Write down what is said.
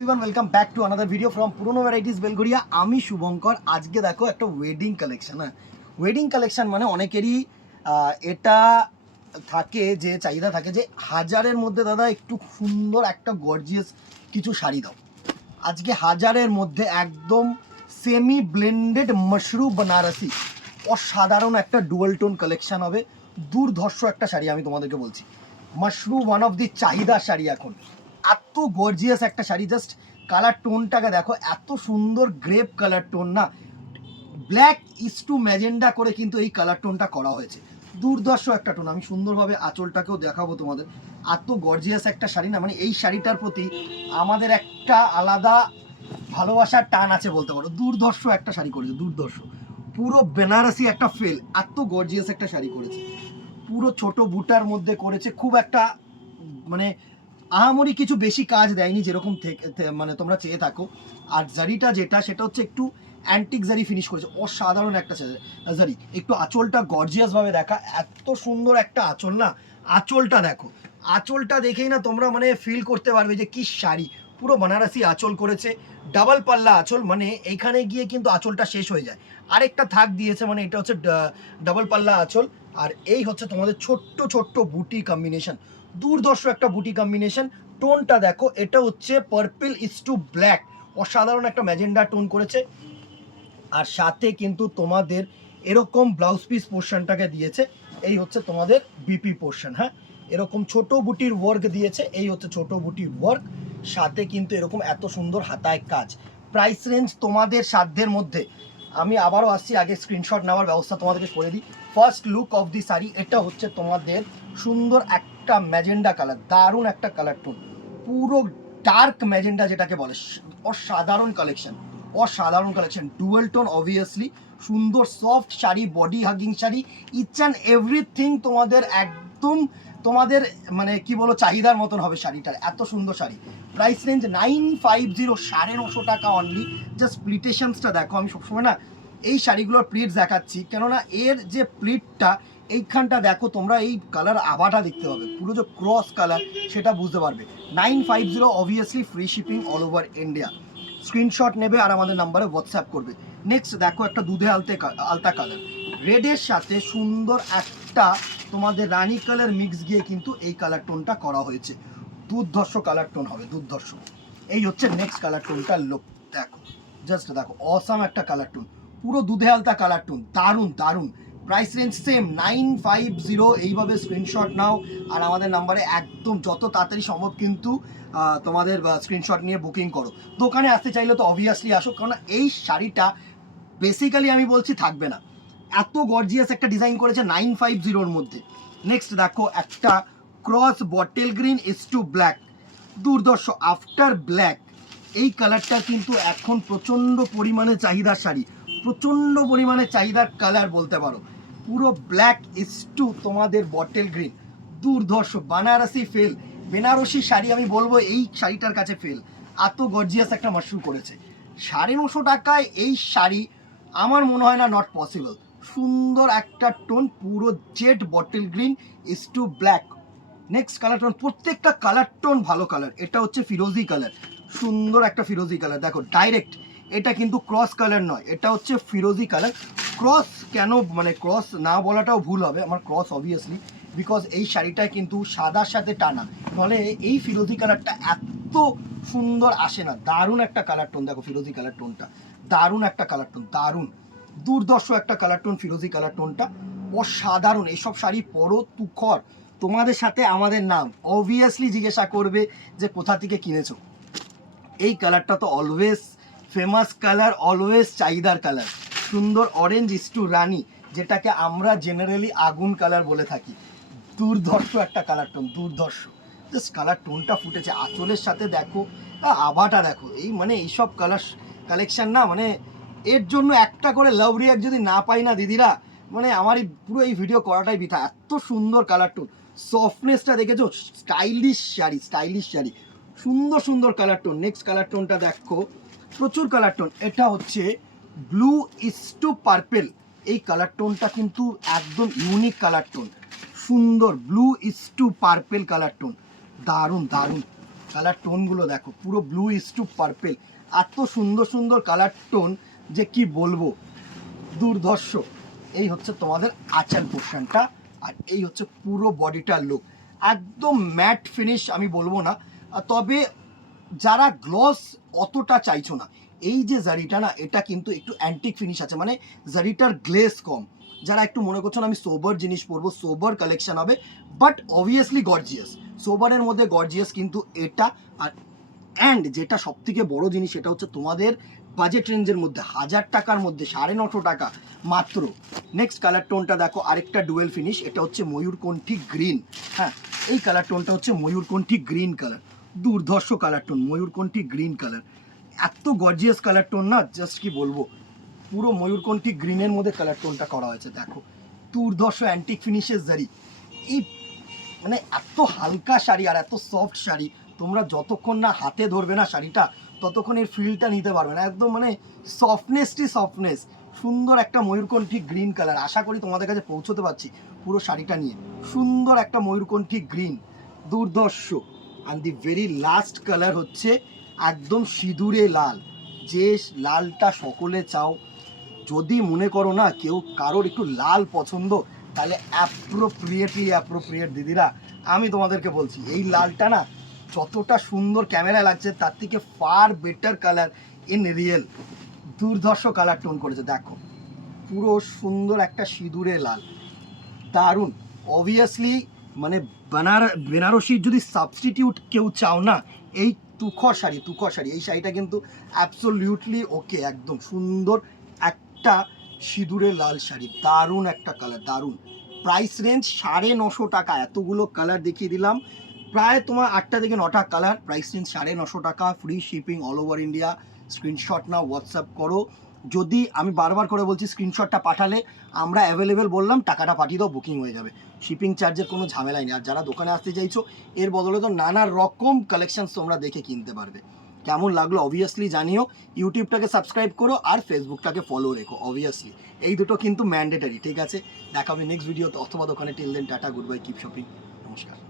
Everyone welcome back to another video from Purano varieties Belgharia. আমি শুভঙ্কর। আজকে দেখো একটা ওয়েডিং কালেকশন। হ্যাঁ, ওয়েডিং কালেকশন মানে অনেকেরই এটা থাকে যে চাহিদা থাকে যে হাজারের মধ্যে দাদা একটু সুন্দর একটা গর্জিয়াস কিছু শাড়ি দাও। আজকে হাজারের মধ্যে একদম সেমি ব্লেন্ডেড মশরু বেনারসি অসাধারণ একটা ডুয়াল টোন কালেকশন হবে। দুর্ধর্ষ একটা শাড়ি আমি তোমাদেরকে বলছি। মশরু ওয়ান অফ দি চাহিদার শাড়ি এখন। এত গর্জিয়াস একটা শাড়ি, জাস্ট কালার টোনটাকে দেখো, এত সুন্দর গ্রেপ কালার টোন না, ব্ল্যাক ইস টু ম্যাজেন্ডা করে কিন্তু এই কালার টোনটা করা হয়েছে। দুর্ধর্ষ একটা টোন। আমি সুন্দরভাবে আঁচলটাকেও দেখাবো তোমাদের। এত গর্জিয়াস একটা শাড়ি না, মানে এই শাড়িটার প্রতি আমাদের একটা আলাদা ভালোবাসার টান আছে বলতে পারো। দুর্ধর্ষ একটা শাড়ি করেছে, দুর্ধর্ষ। পুরো বেনারসি একটা ফেল, এত গর্জিয়াস একটা শাড়ি করেছে। পুরো ছোট বুটার মধ্যে করেছে, খুব একটা মানে আহামরি কিছু বেশি কাজ দেয়নি যেরকম মানে তোমরা চেয়ে থাকো। আর জারিটা যেটা সেটা হচ্ছে একটু অ্যান্টিক জারি ফিনিশ করেছে, অসাধারণ একটা জারি। একটু আঁচলটা গর্জিয়াসভাবে দেখা, এত সুন্দর একটা আঁচল না, আঁচলটা দেখো। আঁচলটা দেখেই না তোমরা মানে ফিল করতে পারবে যে কি শাড়ি। পুরো বেনারসি আঁচল করেছে, ডাবল পাল্লা আঁচল, মানে এইখানে গিয়ে কিন্তু আঁচলটা শেষ হয়ে যায়। আরেকটা থাক দিয়েছে, মানে এটা হচ্ছে ডাবল পাল্লা আঁচল। আর এই হচ্ছে তোমাদের ছোট্ট ছোট্ট বুটি কম্বিনেশন, দুর্ধর্ষ একটা বুটি কম্বিনেশন। টোনটা দেখো, এটা হচ্ছে পার্পল ইস টু ব্ল্যাক, অসাধারণ একটা ম্যাজেন্ডা টোন করেছে। আর সাথে কিন্তু তোমাদের এরকম ব্লাউজ পিস পোর্শনটাকে দিয়েছে, এই হচ্ছে তোমাদের বিপি পোর্শন। হ্যাঁ, এরকম ছোট বুটির ওয়ার্ক দিয়েছে, এই হচ্ছে ছোট বুটির ওয়ার্ক। সাথে কিন্তু এরকম এত সুন্দর হাতায় কাজ। প্রাইস রেঞ্জ তোমাদের সাধ্যের মধ্যে। আমি আবারও আসছি, আগে স্ক্রিনশট নেওয়ার ব্যবস্থা তোমাদেরকে করে দিই। First look of the sari, এটা হচ্ছে তোমাদের সুন্দর একটা ম্যাজেন্ডা কালার, দারুণ একটা কালার টোন, পুরো ডার্ক ম্যাজেন্ডা যেটাকে বলে। অসাধারণ কালেকশন, অসাধারণ কালেকশন। ডুয়েল টোন অবভিয়াসলি, সুন্দর soft sari, body hugging sari, each and everything তোমাদের একদম তোমাদের মানে কি বলো চাহিদার মতন হবে শাড়িটার। এত সুন্দর শাড়ি। প্রাইস রেঞ্জ 950, 950 টাকা অনলি। জাস্ট প্লিটেশনসটা দেখো। আমি সবসময় না এই শাড়িগুলোর প্লিটস দেখাচ্ছি, কেননা এর যে প্লিটটা এইখানটা দেখো তোমরা, এই কালার আভাটা দেখতে পাবে, পুরো যে ক্রস কালার সেটা বুঝতে পারবে। 950, obviously free shipping all over India. Screenshot নেবে আর আমাদের নাম্বারে হোয়াটসঅ্যাপ করবে। নেক্সট দেখো একটা দুধে আলতা কালার, রেডের সাথে সুন্দর একটা তোমাদের রানি কালার মিক্স গিয়ে কিন্তু এই কালার টোনটা করা হয়েছে। দুর্ধর্ষ কালার টোন হবে, দুর্ধর্ষ। এই হচ্ছে নেক্সট কালার টোনটার লুক। দেখো, জাস্ট দেখো, অসাম একটা কালার টোন, পুরো দুধে আলতা কালার টোন, দারুণ দারুণ। Price range same 950। এইভাবে স্ক্রিনশট নাও আর আমাদের নাম্বারে একদম যত তাড়াতাড়ি সম্ভব কিন্তু তোমাদের স্ক্রিনশট নিয়ে বুকিং করো। দোকানে আসতে চাইলে তো অবভিয়াসলি আসো, কারণ এই শাড়িটা বেসিক্যালি আমি বলছি থাকবে না। এত গর্জিয়াস একটা ডিজাইন করেছে 950-র মধ্যে। নেক্সট দেখো একটা cross bottle green is to black, দুর্ধর্ষ আফটার ব্ল্যাক। এই কালারটা কিন্তু এখন প্রচণ্ড পরিমাণে চাহিদার শাড়ি, প্রচণ্ড পরিমাণে চাহিদার কালার বলতে পারো। পুরো ব্ল্যাক ইস টু তোমাদের বটেল গ্রিন, দুর্ধর্ষ বানারসি ফেল। বেনারসি শাড়ি আমি বলবো এই শাড়িটার কাছে ফেল, এত গর্জিয়াস একটা মাশরু করেছে। 950 টাকায় এই শাড়ি আমার মনে হয় না নট পসিবল। সুন্দর একটা টোন, পুরো jade bottle green is to black. Next colour tone, প্রত্যেকটা কালার টোন ভালো কালার। এটা হচ্ছে ফিরোজি কালার, সুন্দর একটা ফিরোজি কালার। দেখো ডাইরেক্ট, এটা কিন্তু ক্রস কালার নয়, এটা হচ্ছে ফিরোজি কালার। ক্রস কেন, মানে ক্রস না বলাটাও ভুল হবে আমার, ক্রস অবভিয়াসলি, বিকজ এই শাড়িটায় কিন্তু সাদার সাথে টানা, ফলে এই ফিরোজি কালারটা এত সুন্দর আসে না। দারুণ একটা কালার টোন, দেখো ফিরোজি কালার টোনটা, দারুণ একটা কালার টোন, দারুণ দুর্ধর্ষ একটা কালার টোন, ফিরোজি কালার টোনটা অসাধারণ। এইসব শাড়ি পরো তুখর, তোমাদের সাথে আমাদের নাম অবভিয়াসলি জিজ্ঞাসা করবে যে কোথা থেকে কিনেছো। এই কালারটা তো অলওয়েজ ফেমাস কালার, অলওয়েজ চাহিদার কালার। সুন্দর অরেঞ্জ ইস টু রানি, যেটাকে আমরা জেনারেলি আগুন কালার বলে থাকি। দুর্ধর্ষ একটা কালার টোন, দুর্ধর্ষ। জাস্ট কালার টোনটা ফুটেছে, আঁচলের সাথে দেখো আভাটা দেখো। এই মানে এইসব কালার কালেকশন না, মানে এর জন্য একটা করে লাভ রিয়াক্ট যদি না পাই না দিদিরা, মানে আমার এই পুরো এই ভিডিও করাটাই বৃথা। এত সুন্দর কালার টোন, সফটনেসটা দেখেছো, স্টাইলিশ শাড়ি, স্টাইলিশ শাড়ি, সুন্দর সুন্দর কালার টোন। নেক্সট কালার টোনটা দেখো, প্রচুর কালার টোন। এটা হচ্ছে ব্লু ইস টু পার্পেল। এই কালার টোনটা কিন্তু একদম ইউনিক কালার টোন, সুন্দর blue is to purple colour tone, দারুণ দারুণ। কালার টোনগুলো দেখো, পুরো ব্লু ইজ টু পার্পেল, এত সুন্দর সুন্দর কালার টোন যে কি বলবো, দুর্ধর্ষ। এই হচ্ছে তোমাদের আঁচল পোর্শনটা, আর এই হচ্ছে পুরো বডিটার লুক, একদম ম্যাট ফিনিশ আমি বলবো না, তবে যারা গ্লস অতটা চাইছো না, এই যে জারিটা না, এটা কিন্তু একটু অ্যান্টিক ফিনিশ আছে, মানে জারিটার গ্লেস কম। যারা একটু মনে করছো না আমি সোবার জিনিস পরবো, সোবার কালেকশন হবে, বাট অবভিয়াসলি গর্জিয়াস, সোবারের মধ্যে গর্জিয়াস কিন্তু এটা। আর অ্যান্ড যেটা সব থেকে বড় জিনিস, সেটা হচ্ছে তোমাদের বাজেট রেঞ্জের মধ্যে, 1000 টাকার মধ্যে 950 টাকা মাত্র। নেক্সট কালার টোনটা দেখো, আরেকটা ডুয়েল ফিনিশ, এটা হচ্ছে ময়ূরকণ্ঠী গ্রিন। হ্যাঁ, এই কালার টোনটা হচ্ছে ময়ূরকণ্ঠী গ্রিন কালার, দুর্ধর্ষ কালার টোন, ময়ূরকণ্ঠী গ্রিন কালার, এত গর্জিয়াস কালার টোন না, জাস্ট কি বলবো, পুরো ময়ূরকণ্ঠী গ্রিনের মধ্যে কালার টোনটা করা হয়েছে দেখো, দুর্ধর্ষ অ্যান্টিক ফিনিশের জারি। এই মানে এত হালকা শাড়ি আর এত সফট শাড়ি, তোমরা যতক্ষণ না হাতে ধরবে না শাড়িটা, ততক্ষণ এর ফিলটা নিতে পারবে না, একদম মানে সফটনেসটি সফটনেস। সুন্দর একটা ময়ূরকণ্ঠী গ্রিন কালার, আশা করি তোমাদের কাছে পৌঁছতে পারছি পুরো শাড়িটা নিয়ে। সুন্দর একটা ময়ূরকণ্ঠী গ্রিন, দুর্ধর্ষ। And the very last colour হচ্ছে একদম সিঁদুরে লাল, যে লালটা সকলে চাও। যদি মনে করো না কেউ কারোর একটু লাল পছন্দ, তাহলে অ্যাপ্রোপ্রিয়েট দিদিরা, আমি তোমাদেরকে বলছি এই লালটা না যতটা সুন্দর ক্যামেরায় লাগছে, তার থেকে far better colour in real, দুর্ধর্ষ কালার টোন করেছে দেখো, পুরো সুন্দর একটা সিঁদুরে লাল, দারুণ। অবভিয়াসলি মানে বেনারসির যদি সাবস্টিটিউট কেউ চাও না, এই তুখর শাড়ি এই শাড়িটা কিন্তু অ্যাবসোলিউটলি ওকে, একদম সুন্দর একটা সিঁদুরে লাল শাড়ি, দারুণ একটা কালার, দারুণ। প্রাইস রেঞ্জ 950 টাকা, এতগুলো কালার দেখিয়ে দিলাম, প্রায় তোমার 8টা থেকে 9টা কালার, প্রাইস রেঞ্জ 950 টাকা, free shipping all over India. Screenshot নাও, হোয়াটসঅ্যাপ করো। যদি আমি বারবার করে বলছি, স্ক্রিনশটটা পাঠালে আমরা অ্যাভেলেবেল বললাম, টাকাটা পাঠিয়ে দাও, বুকিং হয়ে যাবে, শিপিং চার্জের কোনো ঝামেলাই নেই। আর যারা দোকানে আসতে চাইছো, এর বদলে তো নানা রকম কালেকশনস তোমরা দেখে কিনতে পারবে। কেমন লাগলো অবভিয়াসলি জানিও, ইউটিউবটাকে সাবস্ক্রাইব করো আর ফেসবুকটাকে ফলো রেখো, অবভিয়াসলি এই দুটো কিন্তু ম্যান্ডেটারি, ঠিক আছে? দেখা হবে নেক্সট ভিডিওতে অথবা দোকানে। Till then tata, good bye, keep shopping, নমস্কার।